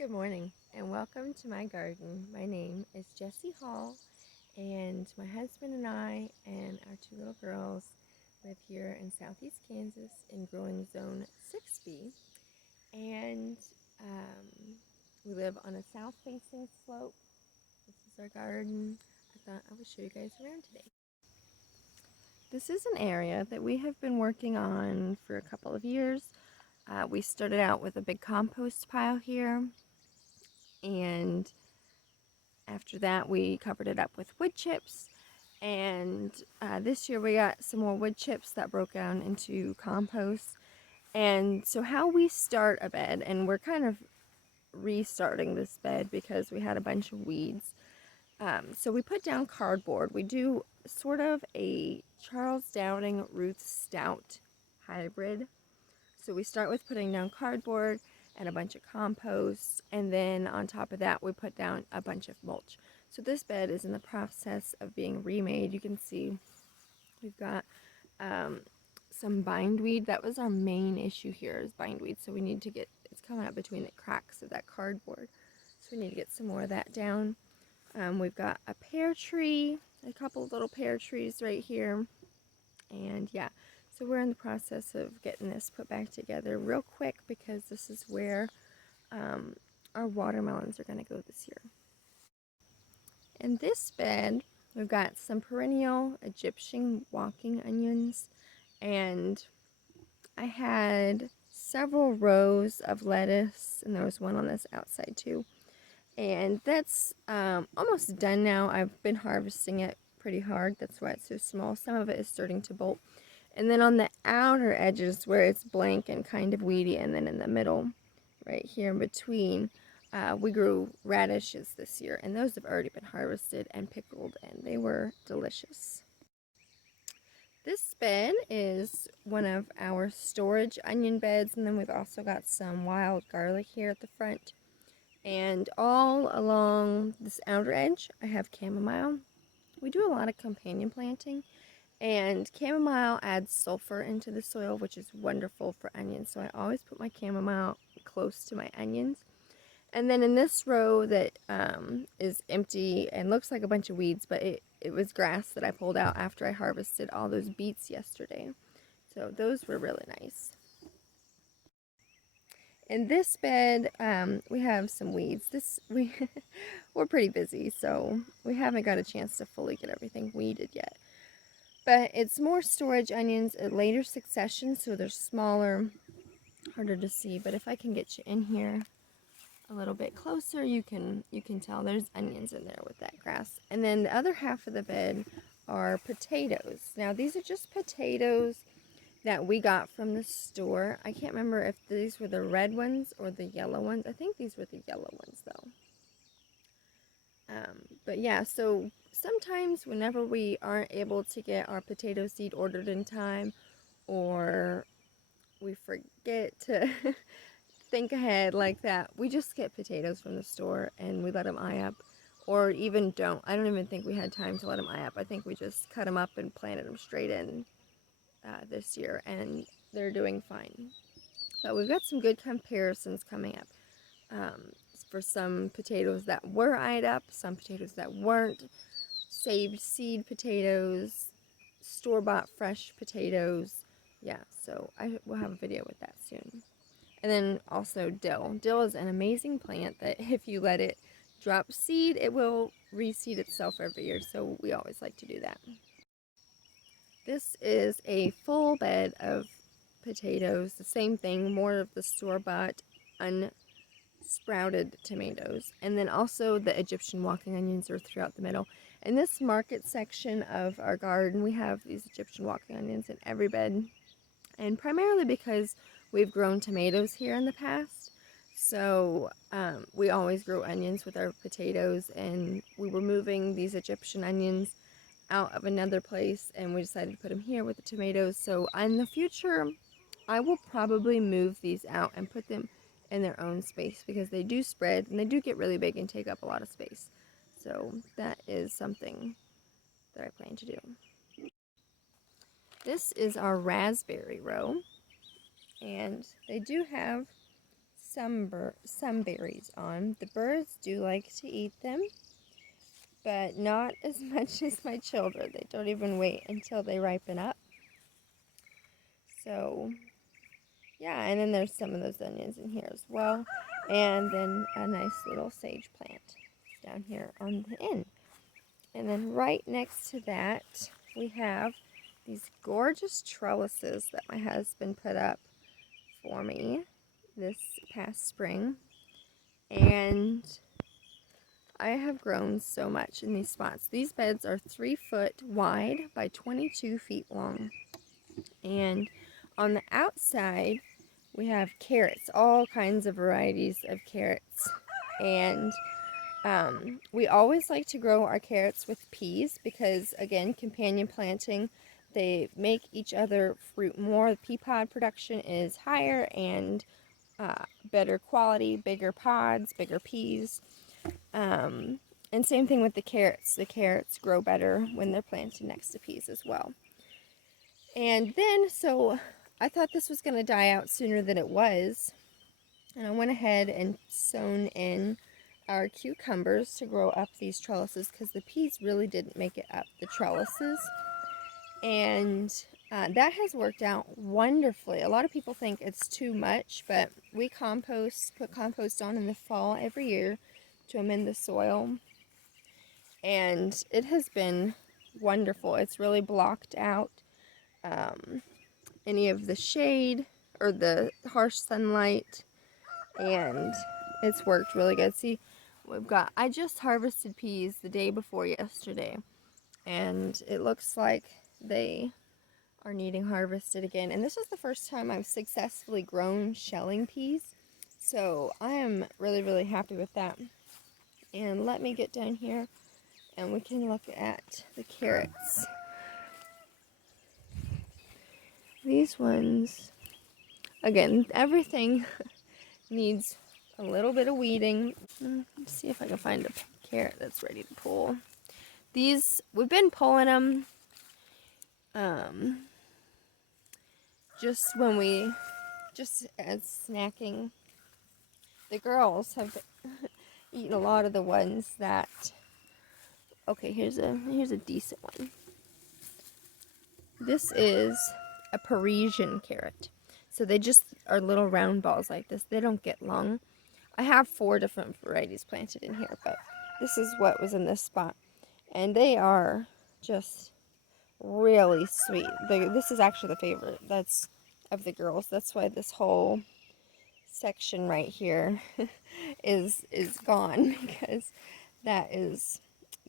Good morning and welcome to my garden. My name is Jessie Hall, and my husband and I and our two little girls live here in southeast Kansas in growing zone 6B. And we live on a south facing slope. This is our garden. I thought I would show you guys around today. This is an area that we have been working on for a couple of years. We started out with a big compost pile here, and after that we covered it up with wood chips, and this year we got some more wood chips that broke down into compost. And so how we start a bed, and we're kind of restarting this bed because we had a bunch of weeds. So we put down cardboard. We do sort of a Charles Downing Ruth Stout hybrid. So we start with putting down cardboard and a bunch of compost, and then on top of that we put down a bunch of mulch. So this bed is in the process of being remade. You can see we've got some bindweed. That was our main issue here, is bindweed. So we need to get, it's coming up between the cracks of that cardboard. So we need to get some more of that down. We've got a pear tree, a couple of little pear trees right here. And yeah, so we're in the process of getting this put back together real quick because this is where our watermelons are going to go this year. In this bed, we've got some perennial Egyptian walking onions, and I had several rows of lettuce, and there was one on this outside too. And that's almost done now. I've been harvesting it pretty hard. That's why it's so small. Some of it is starting to bolt. And then on the outer edges where it's blank and kind of weedy, and then in the middle, right here in between, we grew radishes this year. And those have already been harvested and pickled, and they were delicious. This bed is one of our storage onion beds, and then we've also got some wild garlic here at the front. And all along this outer edge, I have chamomile. We do a lot of companion planting, and chamomile adds sulfur into the soil, which is wonderful for onions. So I always put my chamomile close to my onions. And then in this row that is empty and looks like a bunch of weeds, but it was grass that I pulled out after I harvested all those beets yesterday. So those were really nice. In this bed, we have some weeds. We're pretty busy, so we haven't got a chance to fully get everything weeded yet. But it's more storage onions in later succession, so they're smaller, harder to see. But if I can get you in here a little bit closer, you can tell there's onions in there with that grass. And then the other half of the bed are potatoes. Now these are just potatoes that we got from the store. I can't remember if these were the red ones or the yellow ones. I think these were the yellow ones though. But yeah, so sometimes whenever we aren't able to get our potato seed ordered in time, or we forget to think ahead like that, we just get potatoes from the store and we let them eye up, or even don't. I don't even think we had time to let them eye up. I think we just cut them up and planted them straight in this year, and they're doing fine. But we've got some good comparisons coming up for some potatoes that were eyed up, some potatoes that weren't, saved seed potatoes, store-bought fresh potatoes. Yeah, so I will have a video with that soon. And then also dill. Dill is an amazing plant that if you let it drop seed, it will reseed itself every year, so we always like to do that. This is a full bed of potatoes. The same thing, more of the store-bought unsprouted tomatoes. And then also the Egyptian walking onions are throughout the middle. In this market section of our garden, we have these Egyptian walking onions in every bed. And primarily because we've grown tomatoes here in the past. So we always grow onions with our potatoes, and we were moving these Egyptian onions out of another place, and we decided to put them here with the tomatoes. So in the future, I will probably move these out and put them in their own space because they do spread and they do get really big and take up a lot of space. So that is something that I plan to do. This is our raspberry row, and they do have some berries on. The birds do like to eat them, but not as much as my children. They don't even wait until they ripen up. So, yeah, and then there's some of those onions in here as well. And then a nice little sage plant down here on the end. And then right next to that, we have these gorgeous trellises that my husband put up for me this past spring. And I have grown so much in these spots. These beds are 3 foot wide by 22 feet long. And on the outside, we have carrots, all kinds of varieties of carrots. And we always like to grow our carrots with peas because, again, companion planting, they make each other fruit more. The pea pod production is higher and better quality, bigger pods, bigger peas. And same thing with the carrots. The carrots grow better when they're planted next to peas as well. And then, so I thought this was going to die out sooner than it was. And I went ahead and sown in our cucumbers to grow up these trellises because the peas really didn't make it up the trellises. And that has worked out wonderfully. A lot of people think it's too much, but we put compost on in the fall every year to amend the soil. And it has been wonderful. It's really blocked out any of the shade or the harsh sunlight, and it's worked really good. See, I just harvested peas the day before yesterday, and it looks like they are needing harvested again. And this is the first time I've successfully grown shelling peas, so I am really, really happy with that. And let me get down here and we can look at the carrots. These ones, again, everything needs a little bit of weeding. Let's see if I can find a carrot that's ready to pull. These, we've been pulling them just as snacking. The girls have eaten a lot of the ones that, okay, here's a decent one. This is a Parisian carrot. So they just are little round balls like this. They don't get long. I have 4 different varieties planted in here, but this is what was in this spot. And they are just really sweet. This is actually the favorite of the girls. That's why this whole section right here is gone, because that is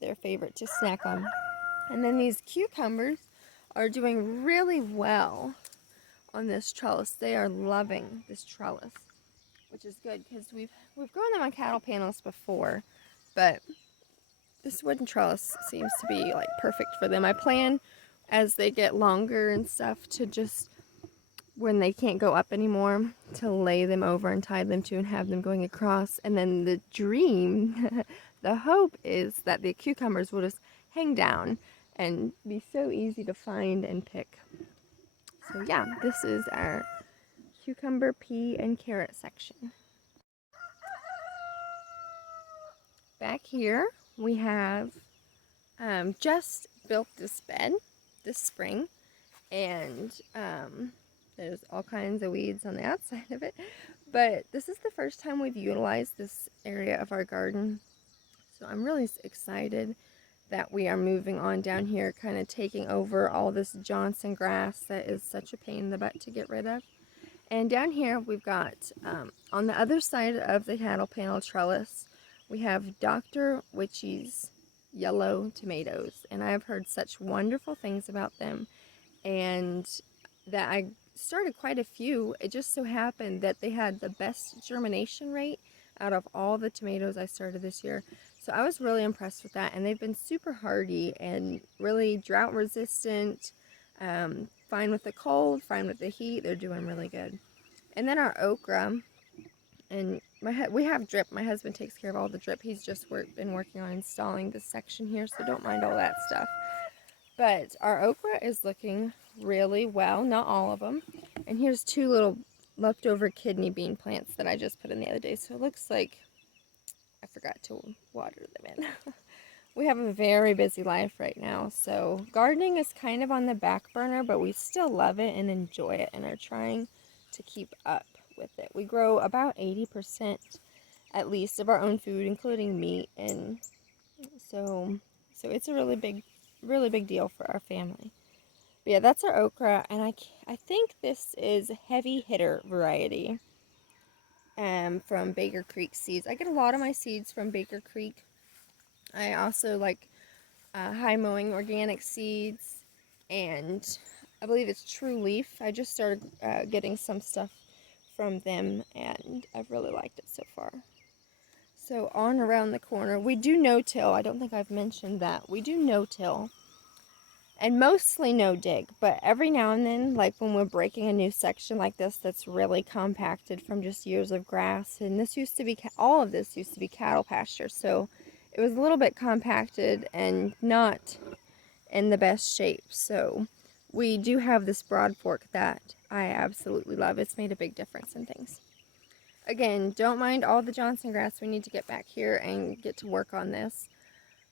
their favorite to snack on. And then these cucumbers are doing really well on this trellis. They are loving this trellis, which is good because we've grown them on cattle panels before, but this wooden trellis seems to be like perfect for them. I plan as they get longer and stuff to just, when they can't go up anymore, to lay them over and tie them to and have them going across. And then the dream, the hope is that the cucumbers will just hang down and be so easy to find and pick. So yeah, this is our cucumber, pea, and carrot section. Back here we have just built this bed this spring, and there's all kinds of weeds on the outside of it, but this is the first time we've utilized this area of our garden, so I'm really excited that we are moving on down here, kind of taking over all this Johnson grass that is such a pain in the butt to get rid of. And down here we've got, on the other side of the cattle panel trellis, we have Dr. Witchy's yellow tomatoes, and I have heard such wonderful things about them, and that I started quite a few. It just so happened that they had the best germination rate out of all the tomatoes I started this year. So I was really impressed with that, and they've been super hardy and really drought resistant, fine with the cold, fine with the heat. They're doing really good. And then our okra, and we have drip. My husband takes care of all the drip. He's just been working on installing this section here, so don't mind all that stuff. But our okra is looking really well, not all of them. And here's 2 little leftover kidney bean plants that I just put in the other day. So it looks like I forgot to water them in. We have a very busy life right now, so gardening is kind of on the back burner, but we still love it and enjoy it and are trying to keep up with it. We grow about 80% at least of our own food, including meat, and so it's a really big deal for our family. But yeah, that's our okra, and I think this is heavy hitter variety from Baker Creek Seeds. I get a lot of my seeds from Baker Creek. I also like High Mowing Organic Seeds, and I believe it's True Leaf. I just started getting some stuff from them, and I've really liked it so far. So on around the corner, we do no-till. I don't think I've mentioned that. We do no-till, and mostly no-dig, but every now and then, like when we're breaking a new section like this that's really compacted from just years of grass, and this used to be, all of this used to be cattle pasture, so it was a little bit compacted and not in the best shape. So we do have this broad fork that I absolutely love. It's made a big difference in things. Again, don't mind all the Johnson grass. We need to get back here and get to work on this.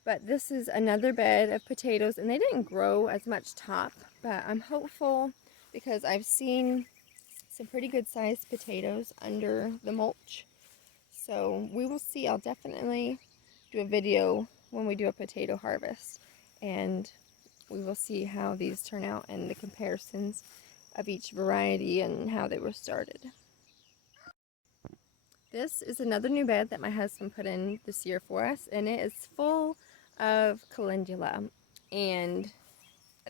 But this is another bed of potatoes, and they didn't grow as much top, but I'm hopeful because I've seen some pretty good sized potatoes under the mulch. So we will see. I'll definitely do a video when we do a potato harvest, and we will see how these turn out and the comparisons of each variety and how they were started. This is another new bed that my husband put in this year for us, and it is full of calendula, and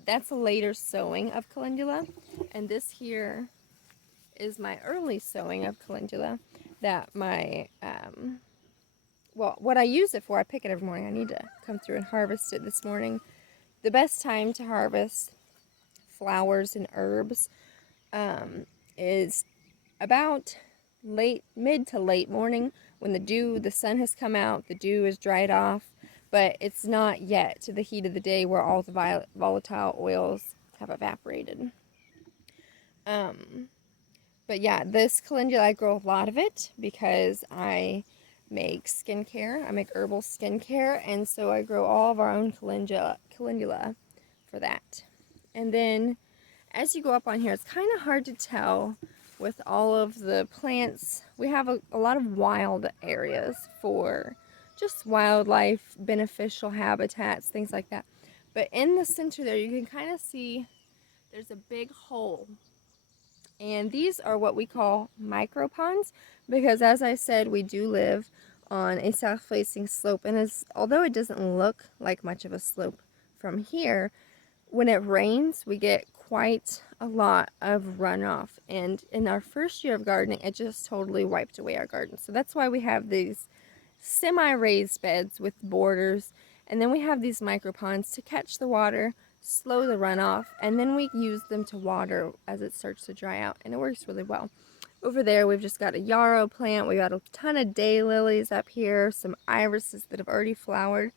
that's a later sowing of calendula, and this here is my early sowing of calendula that my well, what I use it for, I pick it every morning. I need to come through and harvest it this morning. The best time to harvest flowers and herbs is about mid to late morning when the sun has come out, the dew is dried off, but it's not yet to the heat of the day where all the volatile oils have evaporated. But yeah, this calendula, I grow a lot of it because I make skincare. I make herbal skincare, and so I grow all of our own calendula for that. And then as you go up on here, it's kind of hard to tell with all of the plants. We have a lot of wild areas for just wildlife, beneficial habitats, things like that. But in the center there, you can kind of see there's a big hole. And these are what we call micro ponds, because as I said, we do live on a south-facing slope, and although it doesn't look like much of a slope from here, when it rains, we get quite a lot of runoff, and in our first year of gardening, it just totally wiped away our garden. So that's why we have these semi-raised beds with borders, and then we have these micro ponds to catch the water, slow the runoff, and then we use them to water as it starts to dry out, and it works really well. Over there, we've just got a yarrow plant. We got a ton of daylilies up here, some irises that have already flowered,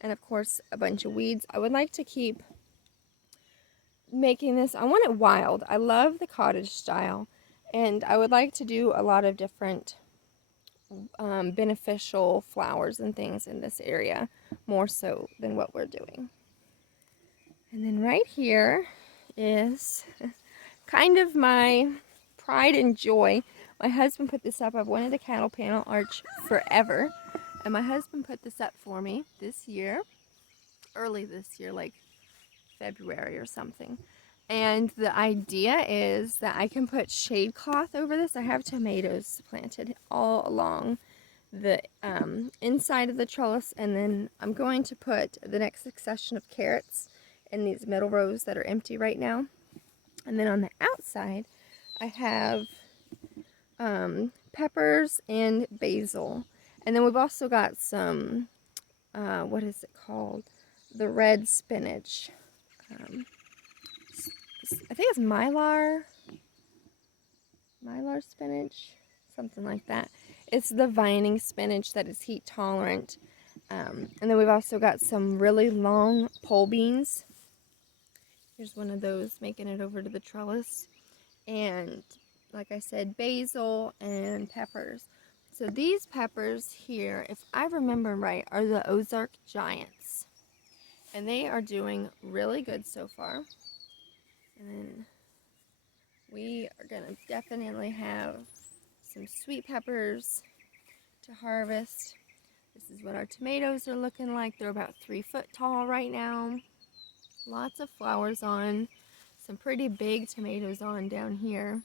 and of course, a bunch of weeds. I would like to keep making this. I want it wild. I love the cottage style, and I would like to do a lot of different beneficial flowers and things in this area, more so than what we're doing. And then right here is kind of my pride and joy. My husband put this up. I've wanted a cattle panel arch forever, and my husband put this up for me this year, early this year, like February or something. And the idea is that I can put shade cloth over this. I have tomatoes planted all along the inside of the trellis, and then I'm going to put the next succession of carrots in these middle rows that are empty right now. And then on the outside, I have peppers and basil. And then we've also got some, what is it called? The red spinach. I think it's mylar spinach, something like that. It's the vining spinach that is heat tolerant. And then we've also got some really long pole beans. Here's one of those making it over to the trellis. And like I said, basil and peppers. So these peppers here, if I remember right, are the Ozark Giants. And they are doing really good so far. And we are going to definitely have some sweet peppers to harvest. This is what our tomatoes are looking like. They're about 3 foot tall right now. Lots of flowers on. Some pretty big tomatoes on down here.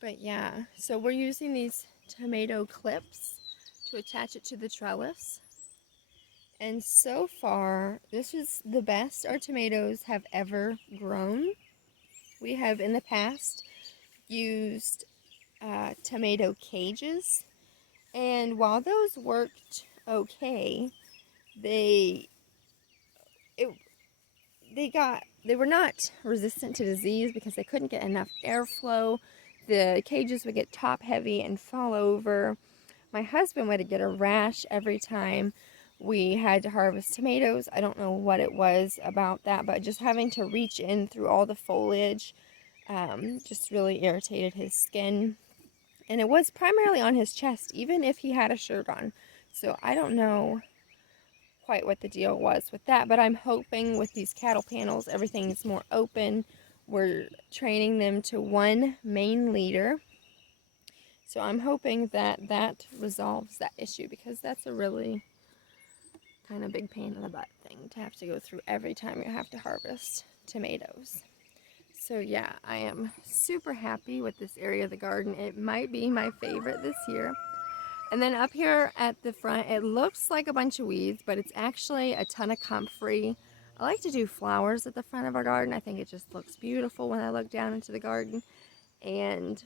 But yeah, so we're using these tomato clips to attach it to the trellis. And so far, this is the best our tomatoes have ever grown. We have in the past used tomato cages, and while those worked okay, they were not resistant to disease because they couldn't get enough airflow. The cages would get top heavy and fall over. My husband would get a rash every time we had to harvest tomatoes. I don't know what it was about that, but just having to reach in through all the foliage just really irritated his skin. And it was primarily on his chest, even if he had a shirt on. So I don't know quite what the deal was with that, but I'm hoping with these cattle panels, everything is more open. We're training them to one main leader. So I'm hoping that that resolves that issue, because that's a really kind of big pain in the butt thing to have to go through every time you have to harvest tomatoes. So yeah, I am super happy with this area of the garden. It might be my favorite this year. And then up here at the front, it looks like a bunch of weeds, but it's actually a ton of comfrey. I like to do flowers at the front of our garden. I think it just looks beautiful when I look down into the garden. And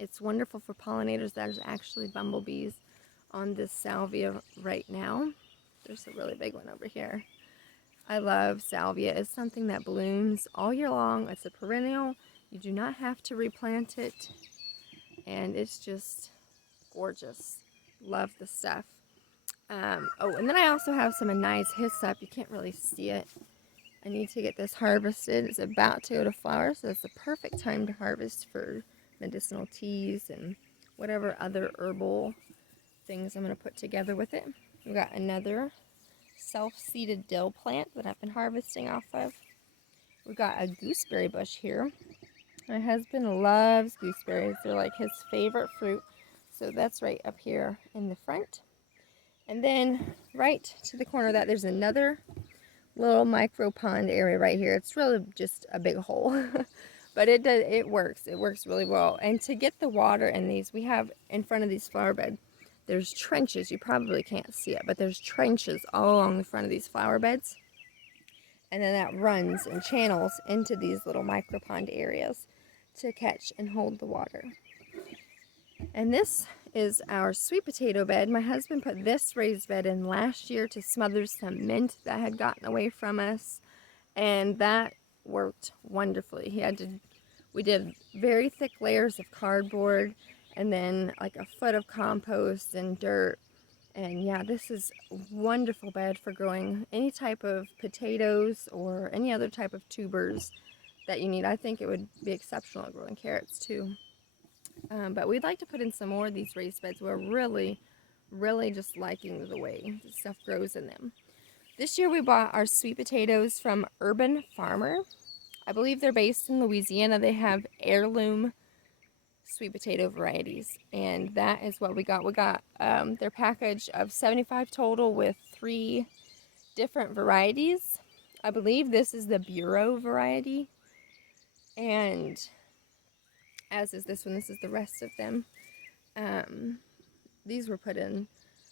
it's wonderful for pollinators. There's actually bumblebees on this salvia right now. There's a really big one over here. I love salvia. It's something that blooms all year long. It's a perennial. You do not have to replant it. And it's just gorgeous. Love the stuff. Oh, and then I also have some anise hyssop. You can't really see it. I need to get this harvested. It's about to go to flower, so it's the perfect time to harvest for medicinal teas and whatever other herbal things I'm going to put together with it. We've got another self-seeded dill plant that I've been harvesting off of. We've got a gooseberry bush here. My husband loves gooseberries. They're like his favorite fruit. So that's right up here in the front. And then right to the corner of that, there's another little micro pond area right here. It's really just a big hole. But it works. It works really well. And to get the water in these, we have in front of these flower beds, there's trenches. You probably can't see it, but there's trenches all along the front of these flower beds. And then that runs and channels into these little micro pond areas to catch and hold the water. And this is our sweet potato bed. My husband put this raised bed in last year to smother some mint that had gotten away from us. And that worked wonderfully. We did very thick layers of cardboard and then like a foot of compost and dirt. And yeah, this is a wonderful bed for growing any type of potatoes or any other type of tubers that you need. I think it would be exceptional at growing carrots too. But we'd like to put in some more of these raised beds. We're really, really just liking the way the stuff grows in them. This year we bought our sweet potatoes from Urban Farmer. I believe they're based in Louisiana. They have heirloom sweet potato varieties, and that is what we got. We got their package of 75 total with 3 different varieties. I believe this is the Bureau variety, and as is this one. This is the rest of them. These were put in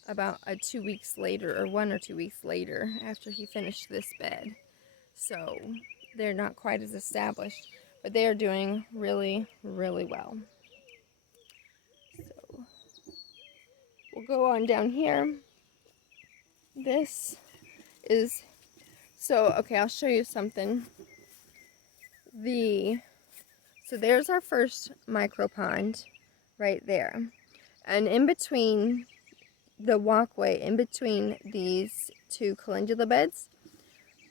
about 2 weeks later, or 1 or 2 weeks later after he finished this bed. So they're not quite as established, but they are doing really, really well. So we'll go on down here. This is, so okay, I'll show you something. So there's our first micro pond right there. And in between the walkway, in between these 2 calendula beds,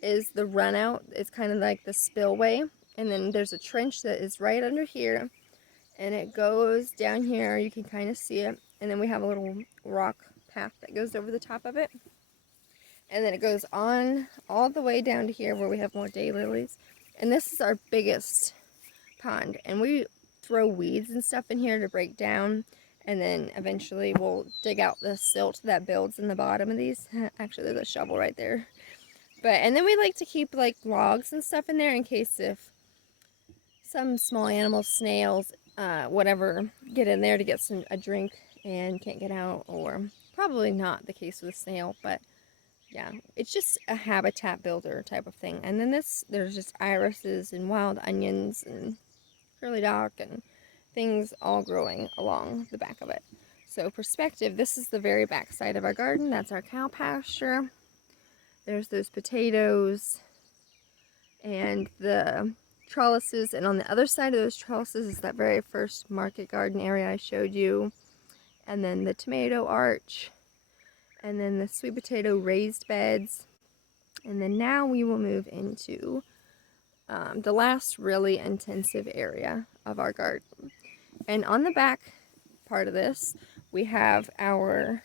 is the runout. It's kind of like the spillway. And then there's a trench that is right under here. and it goes down here. You can kind of see it, and then we have a little rock path that goes over the top of it, and then it goes on all the way down to here where we have more daylilies. And this is our biggest pond, and we throw weeds and stuff in here to break down, and then eventually we'll dig out the silt that builds in the bottom of these. Actually, there's a shovel right there. And then we like to keep like logs and stuff in there in case if some small animals, snails, whatever, get in there to get a drink and can't get out, or probably not the case with a snail, but yeah, it's just a habitat builder type of thing. And then there's just irises and wild onions and curly dock and things all growing along the back of it. So perspective, this is the very back side of our garden. That's our cow pasture. There's those potatoes and the trellises, and on the other side of those trellises is that very first market garden area I showed you, and then the tomato arch, and then the sweet potato raised beds. And then now we will move into the last really intensive area of our garden. And on the back part of this, we have a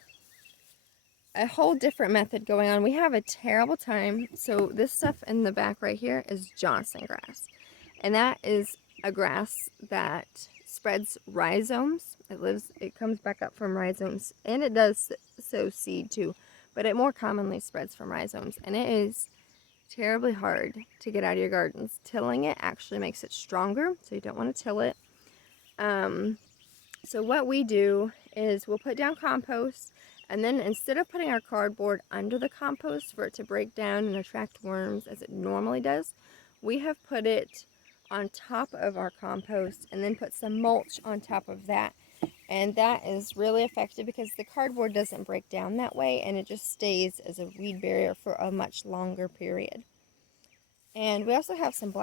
whole different method going on. We have a terrible time. So this stuff in the back right here is Johnson grass. And that is a grass that spreads rhizomes. It comes back up from rhizomes, and it does sow seed too, but it more commonly spreads from rhizomes, and it is terribly hard to get out of your gardens. Tilling it actually makes it stronger, so you don't want to till it. So what we do is we'll put down compost, and then instead of putting our cardboard under the compost for it to break down and attract worms as it normally does, we have put it on top of our compost and then put some mulch on top of that. And that is really effective because the cardboard doesn't break down that way, and it just stays as a weed barrier for a much longer period. And we also have some black